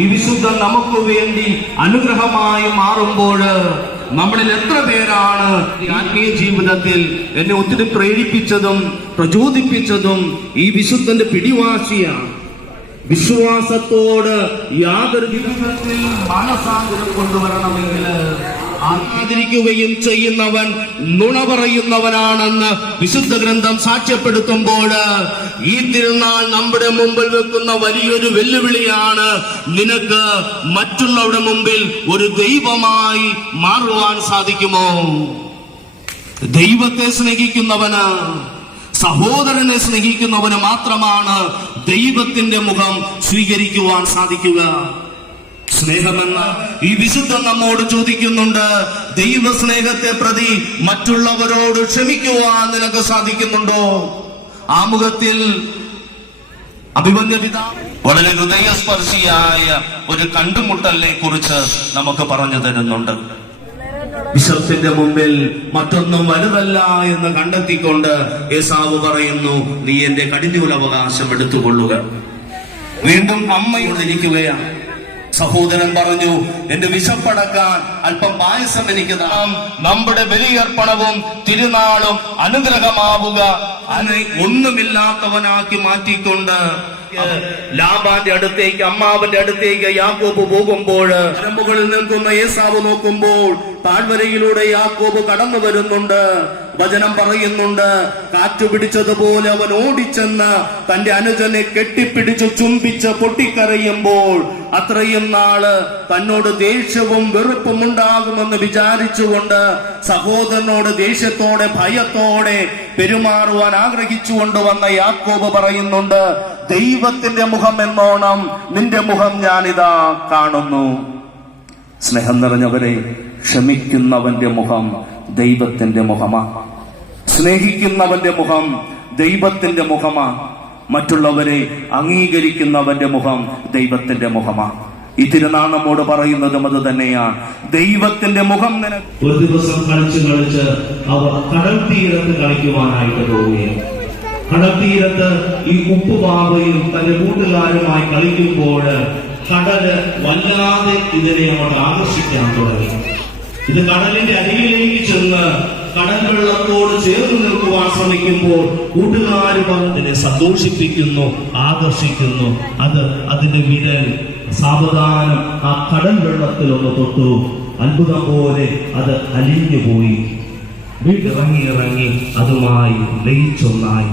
ഈ വിശുദ്ധൻ നമുക്ക് വേണ്ടി അനുഗ്രഹമായി മാറുമ്പോൾ നമ്മളിൽ എത്ര പേരാണ് ഈ ആത്മീയ ജീവിതത്തിൽ എന്നെ ഒത്തിരി പ്രേരിപ്പിച്ചതും പ്രചോദിപ്പിച്ചതും ഈ വിശുദ്ധന്റെ പിടിവാശിയാണ്. വിശ്വാസത്തോട് യാതൊരു ജീവിതത്തിൽ മാനസാന്തരം കൊണ്ടുവരണമെങ്കിൽ ആരാധിക്കുകയും ചെയ്യുന്നവൻ നുണ പറയുന്നവനാണെന്ന് വിശുദ്ധ ഗ്രന്ഥം സാക്ഷ്യപ്പെടുത്തുമ്പോൾ ഈ തിരുനാൾ നമ്മുടെ മുമ്പിൽ വെക്കുന്ന വലിയൊരു വെല്ലുവിളിയാണ്. നിനക്ക് മറ്റുള്ളവരുടെ മുമ്പിൽ ഒരു ദൈവമായി മാറുവാൻ സാധിക്കുമോ? ദൈവത്തെ സ്നേഹിക്കുന്നവന്, സഹോദരനെ സ്നേഹിക്കുന്നവന് മാത്രമാണ് ദൈവത്തിന്റെ മുഖം സ്വീകരിക്കുവാൻ സാധിക്കുക. സ്നേഹമെന്ന് ഈ വിശുദ്ധൻ നമ്മോട് ചോദിക്കുന്നുണ്ട്. ദൈവ സ്നേഹത്തെ പ്രതി മറ്റുള്ളവരോട് ക്ഷമിക്കുവാൻ നിനക്ക് സാധിക്കുന്നുണ്ടോ? ആമുഖത്തിൽ അഭിമന്യ പിതാവ് വളരെ ഹൃദയസ്പർശിയായ ഒരു കണ്ടുമുട്ടലിനെ കുറിച്ച് നമുക്ക് പറഞ്ഞു തരുന്നുണ്ട്. ബിഷപ്പിന്റെ മുമ്പിൽ മറ്റൊന്നും വലുതല്ല എന്ന് കണ്ടെത്തിക്കൊണ്ട് ഏസാവ് പറയുന്നു, നീ എന്റെ കടിഞ്ഞൂലവകാശം എടുത്തുകൊള്ളുക. വീണ്ടും അമ്മയോടിരിക്കുകയാണ്. സഹോദരൻ പറഞ്ഞു, എന്റെ വിശപ്പടക്കാൻ അല്പം പായസം എനിക്ക് താം. നമ്മുടെ ബലിയർപ്പണവും തിരുനാളും അനുഗ്രഹമാവുക. അതിനെ ഒന്നുമില്ലാത്തവനാക്കി മാറ്റിക്കൊണ്ട് ലാബാന്റെ അടുത്തേക്ക്, അമ്മാവന്റെ അടുത്തേക്ക് യാക്കോബ് പോകുമ്പോൾ മുകളിൽ നിൽക്കുന്ന ഏസാവ് നോക്കുമ്പോൾ താഴ്വരയിലൂടെ യാക്കോബ് കടന്നു വരുന്നുണ്ട്. വചനം പറയുന്നുണ്ട്, കാറ്റു പിടിച്ചതുപോലെ അവൻ ഓടിച്ചെന്ന് തന്റെ അനുജനെ കെട്ടിപ്പിടിച്ച് ചുംബിച്ച് പൊട്ടിക്കരയുമ്പോൾ അത്രയും നാള് തന്നോട് ദേഷ്യവും വെറുപ്പും ഉണ്ടാകുമെന്ന് വിചാരിച്ചുകൊണ്ട് സഹോദരനോട് ദേഷ്യത്തോടെ ഭയത്തോടെ പെരുമാറുവാൻ ആഗ്രഹിച്ചുകൊണ്ട് വന്ന യാക്കോബ് പറയുന്നുണ്ട്, ദൈവത്തിന്റെ മുഖം എന്നോണം നിന്റെ മുഖം ഞാനിതാ കാണുന്നു. സ്നേഹം നിറഞ്ഞവരെ, ക്ഷമിക്കുന്നവന്റെ മുഖം ദൈവത്തിന്റെ മുഖമാ. സ്നേഹിക്കുന്നവന്റെ മുഖം ദൈവത്തിന്റെ മുഖമാ. മറ്റുള്ളവരെ അംഗീകരിക്കുന്നവന്റെ മുഖം ദൈവത്തിന്റെ മുഖമാ. ഈ തിരുനാൾ നമ്മോട് പറയുന്നതും അത് തന്നെയാണ്. ദൈവത്തിന്റെ മുഖം ഒരു ദിവസം കളിച്ച് അവർ കടൽ തീരത്ത് കളിക്കുവാനായിട്ട് പോവുകയാണ്. കടൽ തീരത്ത് ഈ ഉപ്പുപാവയും തന്റെ കൂട്ടുകാരുമായി കളിക്കുമ്പോൾ കടല് വല്ലാതെ ഇതിനെ അങ്ങോട്ട് ആകർഷിക്കാൻ തുടങ്ങി. ഇത് കടലിന്റെ അരികിലേക്ക് ചെന്ന് കടൽ വെള്ളത്തോട് ചേർന്ന് നിൽക്കുവാൻ ശ്രമിക്കുമ്പോൾ കൂട്ടുകാരും അതിനെ സന്തോഷിപ്പിക്കുന്നു, ആകർഷിക്കുന്നു. അതിന്റെ വിരൽ സാവധാനം ആ കടൽ വെള്ളത്തിലൊന്ന് തൊട്ടു. അത്ഭുതം പോലെ അത് അലിഞ്ഞു പോയി. ഇറങ്ങി അതുമായി ലയിച്ചൊന്നായി.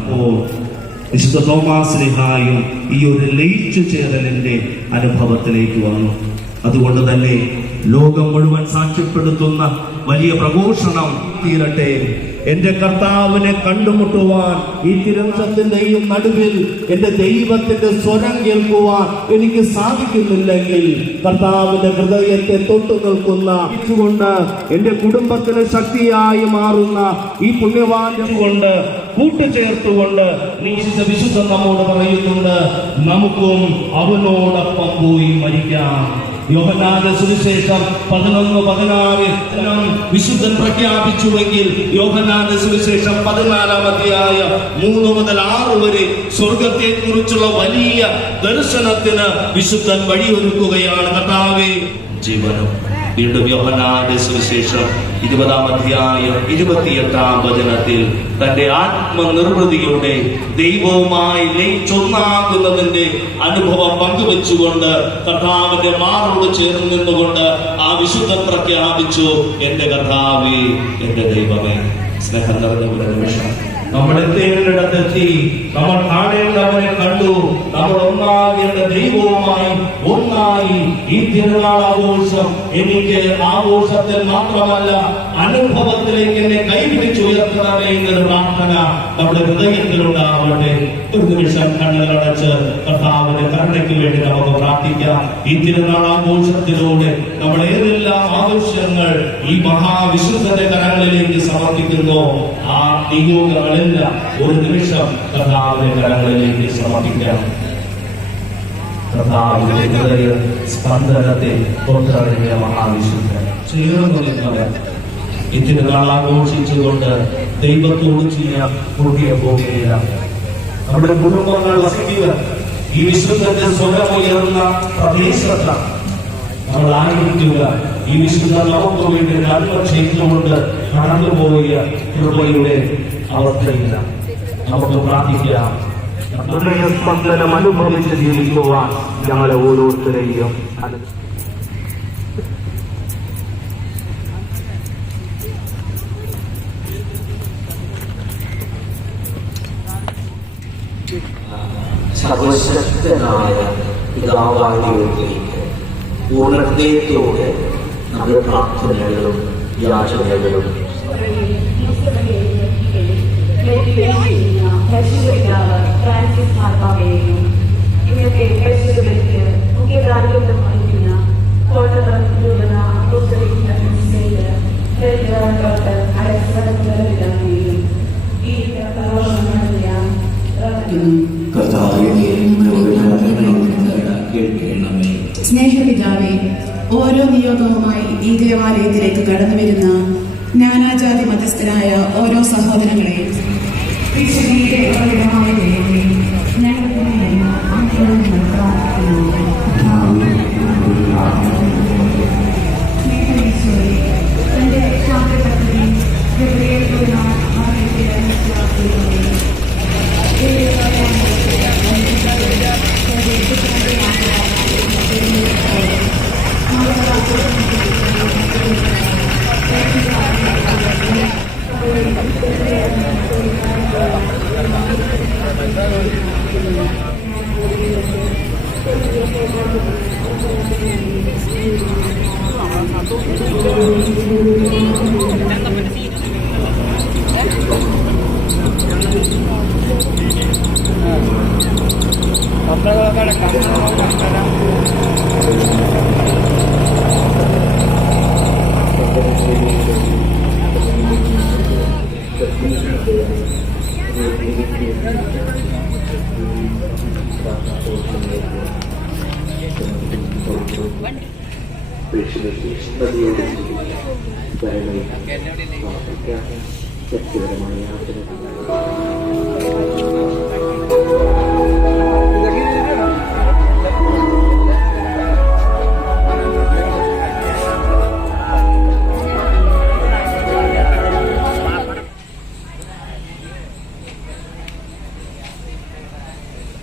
വിശുദ്ധ തോമാസ് ശ്ലീഹായും ഈ ഒരു ലയിച്ചു ചേരലിന്റെ അനുഭവത്തിലേക്ക് വന്നു. അതുകൊണ്ട് തന്നെ ലോകം മുഴുവൻ സാക്ഷ്യപ്പെടുത്തുന്ന വലിയ പ്രഘോഷണം തീരട്ടെ. എന്റെ കർത്താവിനെ കണ്ടുമുട്ടുവാൻ ഈ തിരുവനന്തപുരത്തിന്റെയും നടുവിൽ എന്റെ ദൈവത്തിന്റെ സ്വരം കേൾക്കുവാൻ എനിക്ക് സാധിക്കുന്നില്ലെങ്കിൽ കർത്താവിന്റെ ഹൃദയത്തെ തൊട്ടു നിൽക്കുന്ന കൊണ്ട് എന്റെ കുടുംബത്തിന് ശക്തിയായി മാറുന്ന ഈ പുണ്യവാന്യം കൊണ്ട് കൂട്ടുചേർത്തുകൊണ്ട് വിശുദ്ധൻ നമ്മോട് പറയുന്നുണ്ട്, നമുക്കും അവനോടൊപ്പം പോയി മരിക്കാം. യോഹന്നാന്റെ സുവിശേഷം 11:16 വിശുദ്ധൻ പ്രഖ്യാപിച്ചുവെങ്കിൽ യോഹന്നാന്റെ സുവിശേഷം 14-ാം അധ്യായം 3 മുതൽ 6 വരെ സ്വർഗത്തെ കുറിച്ചുള്ള വലിയ ദർശനത്തിന് വിശുദ്ധൻ വഴിയൊരുക്കുകയാണ്. കർത്താവേ, ജീവനും. വീണ്ടും യോഹന്നാന്റെ സുവിശേഷം 20-ാം അധ്യായം 28-ാം വചനത്തിൽ തന്റെ ആത്മനിർവൃതിയുടെ ദൈവവുമായി ലയിച്ചൊന്നാകുന്നതിന്റെ അനുഭവം പങ്കുവെച്ചുകൊണ്ട് കർത്താവിന്റെ മാറോട് ചേർന്ന് നിന്നുകൊണ്ട് ആ വിശുദ്ധൻ പ്രഖ്യാപിച്ചു, എന്റെ കർത്താവേ, എന്റെ ദൈവമേ. സ്നേഹം നിറഞ്ഞ നിമിഷം നമ്മൾ എത്തേണ്ടിടത്തെത്തി. നമ്മൾ കാണേണ്ടവനെ കണ്ടു. നമ്മൾ ഒന്നാകേണ്ട ദൈവവുമായി ഒന്നായി. ഈ തിരുനാൾ ആഘോഷം എനിക്ക് ആഘോഷത്തിൽ മാത്രമല്ല അനുഭവത്തിലേക്ക് എന്നെ കൈപിടിച്ചുയർത്തണമേ എന്നൊരു പ്രാർത്ഥന നമ്മുടെ ഹൃദയത്തിലുണ്ടാവട്ടെ. ഒരു നിമിഷം കണ്ണുകളടച്ച് കർത്താവിന്റെ കരുണയ്ക്ക് വേണ്ടി നമുക്ക് പ്രാർത്ഥിക്കാം. ഈ തിരുനാൾ ആഘോഷത്തിലൂടെ നമ്മൾ ഏതെല്ലാം ആവശ്യങ്ങൾ ഈ മഹാവിശുദ്ധന്റെ കരങ്ങളിലേക്ക് സമർപ്പിക്കുന്നു, ആ നിയോഗങ്ങളെല്ലാം ഒരു നിമിഷം കർത്താവിന്റെ കരങ്ങളിലേക്ക് സമർപ്പിക്കാം. കർത്താവിന്റെ ഹൃദയ സ്പന്ദനത്തെ തൊട്ടറിഞ്ഞ മഹാവിശുദ്ധൻ ചേർന്ന് നിന്നവർ ഈ തിരുനാൾ ആഘോഷിച്ചുകൊണ്ട് ദൈവത്തോട് ചെയ്യാൻ കൂടിയ പോകുകയില്ല. നമ്മുടെ കുടുംബങ്ങൾ വസിക്കുക, ഈ വിശുദ്ധന്റെ സ്വരമുയർന്ന പ്രദേശത്താണ് നമ്മൾ ആയിരിക്കുക. ഈ വിശുദ്ധ നമുക്ക് വേണ്ടി നന്മ ചെയ്തുകൊണ്ട് കടന്നുപോയ കൃപയുടെ അവസ്ഥയില്ല. നമുക്ക് പ്രാർത്ഥിക്കാം. ഹൃദയസ്പന്ദനം അനുഭവിച്ച് ജീവിക്കുവാൻ ഞങ്ങളെ ഓരോരുത്തരെയും സർവശക്തനായ പിതാവായ ദൈവത്തിലേക്ക് പൂർണ്ണഹൃദയത്തോടെ നമ്മുടെ പ്രാർത്ഥനകളും യാചനകളും ഫ്രാൻസിസ് മാർപ്പാപ്പയെയും ഇന്നത്തെ പരിശുദ്ധർക്ക് മുഖ്യധാരകത്വമായിരിക്കുന്ന കോട്ടയം രൂപത അപ്പോസ്തലിക് അലക്സാണ്ടറിനെയും ഈ പ്രഭാഷണമെല്ലാം സ്നേഹപിതാവേ, ഓരോ നിയോഗവുമായി ഈ ദേവാലയത്തിലേക്ക് കടന്നു വരുന്ന നാനാജാതി മതസ്ഥരായ ഓരോ സഹോദരങ്ങളെയും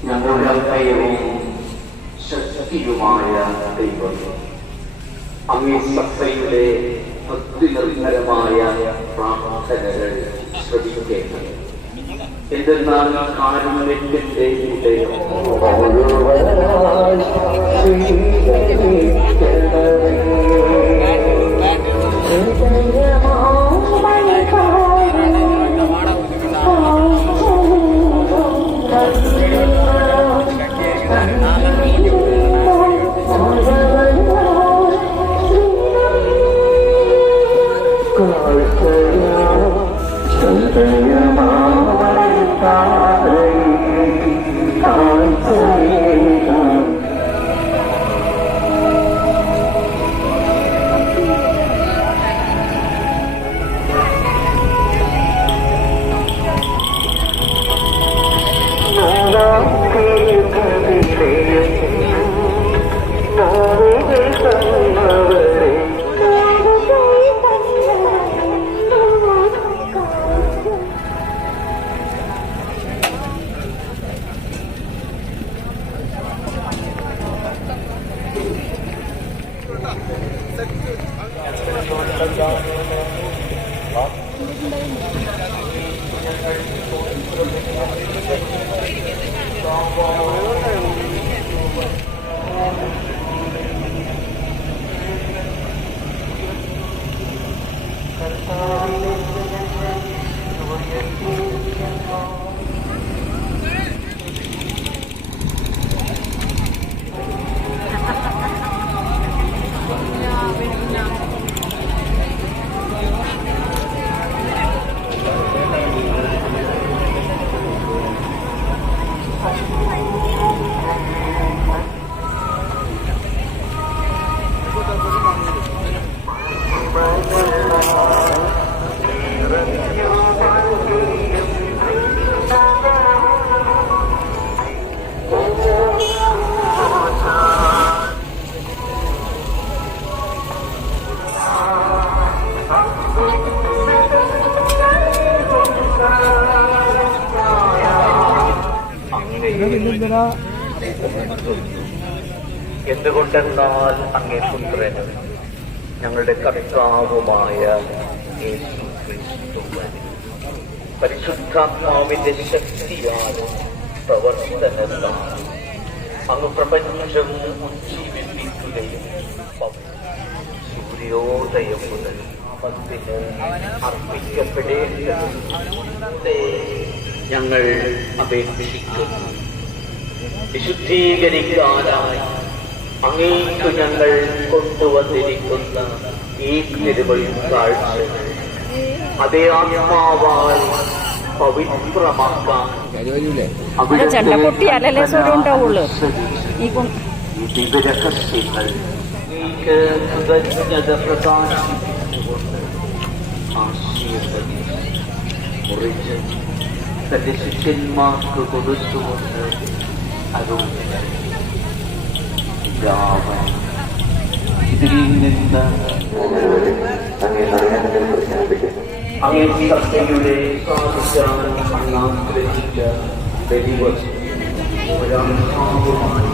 ഞങ്ങളുടെ ഭയവും ശക്തിയുമായ ദൈവം, അങ്ങേ സത്തയുടെ അത്യുനിർഭരമായ പ്രാർത്ഥനകൾ ശ്രദ്ധിക്കേണ്ടത്. എന്തെന്നാൽ കാരുണ്യത്തിന്റെ ഉദയം എന്തുകൊണ്ടെന്നാൽ അങ്ങേ പുത്രൻ ഞങ്ങളുടെ കർത്താവുമായ യേശു ക്രിസ്തുവൻ പരിശുദ്ധാത്മാവിന്റെ ശക്തിയാൽ പ്രവർത്തനത്താൽ അങ്ങ് പ്രപഞ്ചം ഉജ്ജീവിപ്പിക്കുകയും സൂര്യോദയം മുതൽ പത്തിന് അർപ്പിക്കപ്പെടേണ്ടത് ഞങ്ങൾ അപേക്ഷിക്കുന്നു. വിശുദ്ധീകരിക്കാനായി അങ്ങേക്ക് ഞങ്ങൾ കൊണ്ടുവന്നിരിക്കുന്ന ഈ തിരുവഴി കാഴ്ചകൾ അതേ ആത്മാവാൽ പവിത്രമാക്കാൻ ചണ്ടപ്പൊട്ടിയാലല്ലേ സ്വരം ഉണ്ടാവുള്ളൂ. ദിവരഹസ്യങ്ങൾ കൃതജ്ഞത പ്രകാശിപ്പിച്ചുകൊണ്ട് മുറിച്ച് തന്റെ ശിഷ്യന്മാർക്ക് കൊടുത്തുകൊണ്ട് ഇതിൽ നിന്ന് അങ്ങേ സത്യയുടെ സാധിക്കാൻ അങ്ങാഗ്രഹിച്ച ബലിവസ്തു ഒരംശവുമായി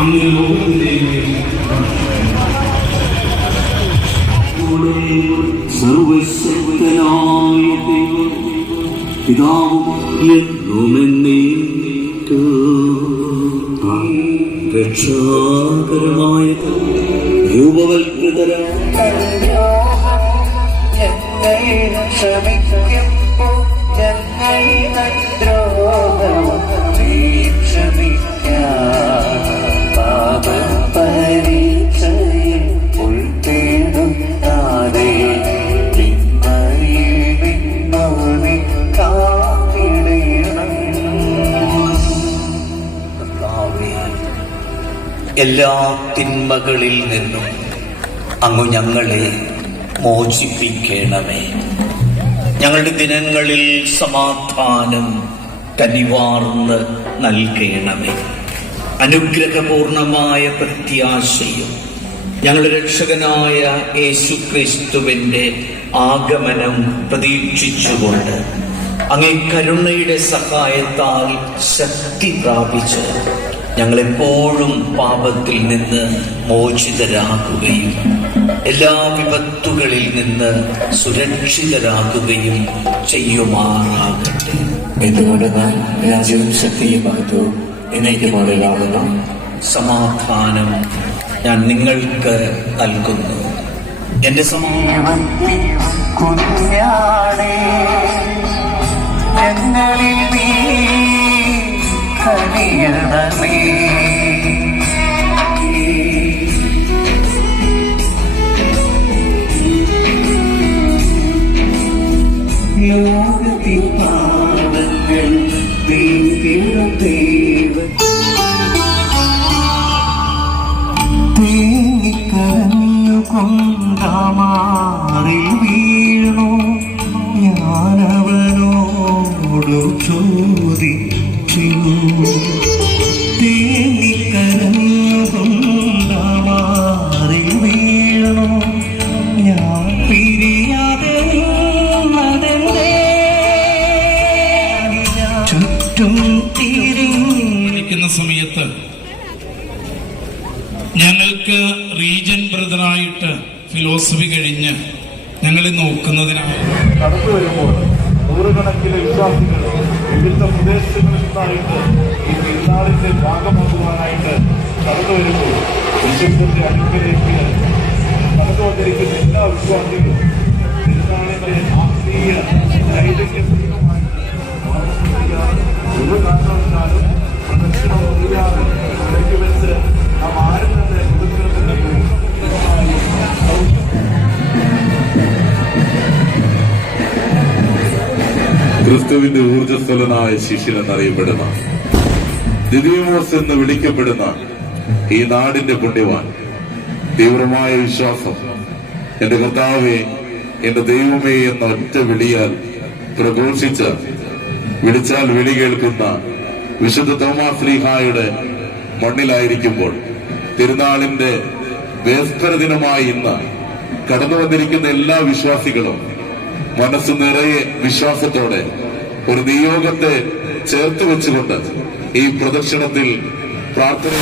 അങ്ങ് ലോകത്തിലേക്ക് സർവശക്തനായ ദൈവം പിതാവും രക്ഷാകരമായ രൂപവൽകൃതരായ എല്ലാ തിന്മകളിൽ നിന്നും അങ്ങ് ഞങ്ങളെ മോചിപ്പിക്കണമേ. ഞങ്ങളുടെ ദിനങ്ങളിൽ സമാധാനം കനിവാർന്ന് നൽകണമേ. അനുഗ്രഹപൂർണമായ പ്രത്യാശയും ഞങ്ങളുടെ രക്ഷകനായ യേശുക്രിസ്തുവിന്റെ ആഗമനം പ്രതീക്ഷിച്ചുകൊണ്ട് അങ്ങേ കരുണയുടെ സഹായത്താൽ ശക്തി പ്രാപിച്ച് ഞങ്ങളെപ്പോഴും പാപത്തിൽ നിന്ന് മോചിതരാകുകയും എല്ലാ വിപത്തുകളിൽ നിന്ന് സുരക്ഷിതരാകുകയും ചെയ്യുമാറാകട്ടെ. എന്തുകൊണ്ടെന്നാൽ രാജ്യവും ശക്തിയും മഹത്വവും എന്നേക്കുമുള്ളതാകുന്നു. സമാധാനം ഞാൻ നിങ്ങൾക്ക് നൽകുന്നു. എന്റെ കുഞ്ഞാണേ ഞങ്ങളിൽ നീ കനിയണമേ. ലോകത്തിൻ പാപങ്ങൾ നീക്കിടും ദൈവം തേങ്ങിക്കരഞ്ഞുകൊണ്ടാമാറിൽ വീണു ഞാനവനോടു ചോദിച്ചു. തേങ്ങിക്കരഞ്ഞുകൊണ്ടാമാറിൽ വീണു ഞാൻ പിരിയാതെ ചുറ്റും തിരിഞ്ഞിരിക്കുന്ന സമയത്ത് ഞങ്ങൾക്ക് റീജൻ ബ്രദറായിട്ട് ഫിലോസഫി കഴിഞ്ഞ് ഞങ്ങളെ നോക്കുന്നതിനായി കടന്നു വരുമ്പോൾ നൂറുകണക്കിന് വിശ്വാസികൾ വിവിധ പ്രദേശങ്ങളിൽ നിന്നായിട്ട് ഈ പെരുന്നാളിന്റെ ഭാഗമാകുവാനായിട്ട് കടന്നു വരുമ്പോൾ വിശുദ്ധന്റെ അടുക്കിലേക്ക് കടന്നു വന്നിരിക്കുന്ന എല്ലാ വിശ്വാസികളും പെരുന്നാളിന്റെ ആത്മീയ ചൈതന്യപൂർണ്ണമായിട്ട് ഒരു കാരണവശാലും പ്രദക്ഷിണം ഇല്ലാതെ ഇടയ്ക്ക് വെച്ച് നാം ആരും തന്നെ കുടുംബത്തിന്റെ പൂർണ്ണമായി ക്രിസ്തുവിന്റെ ഊർജ്ജസ്വലനായ ശിഷ്യൻ എന്നറിയപ്പെടുന്ന ദിദിമോസ് എന്ന് വിളിക്കപ്പെടുന്ന ഈ നാടിന്റെ പുണ്യവാൻ തീവ്രമായ വിശ്വാസം എന്റെ കർത്താവേ എന്റെ ദൈവമേ എന്ന ഒറ്റ വിളിയാൽ പ്രഘോഷിച്ച വിളിച്ചാൽ വിളി കേൾക്കുന്ന വിശുദ്ധ തോമാസ് ശ്ലീഹായുടെ മണ്ണിലായിരിക്കുമ്പോൾ തിരുനാളിന്റെ വേസ്പര ദിനമായ ഇന്ന് കടന്നു വന്നിരിക്കുന്ന എല്ലാ വിശ്വാസികളും മനസ്സ് നിറയെ വിശ്വാസത്തോടെ ഒരു നിയോഗത്തെ ചേർത്ത് വെച്ചുകൊണ്ട് ഈ പ്രദക്ഷിണത്തിൽ പ്രാർത്ഥന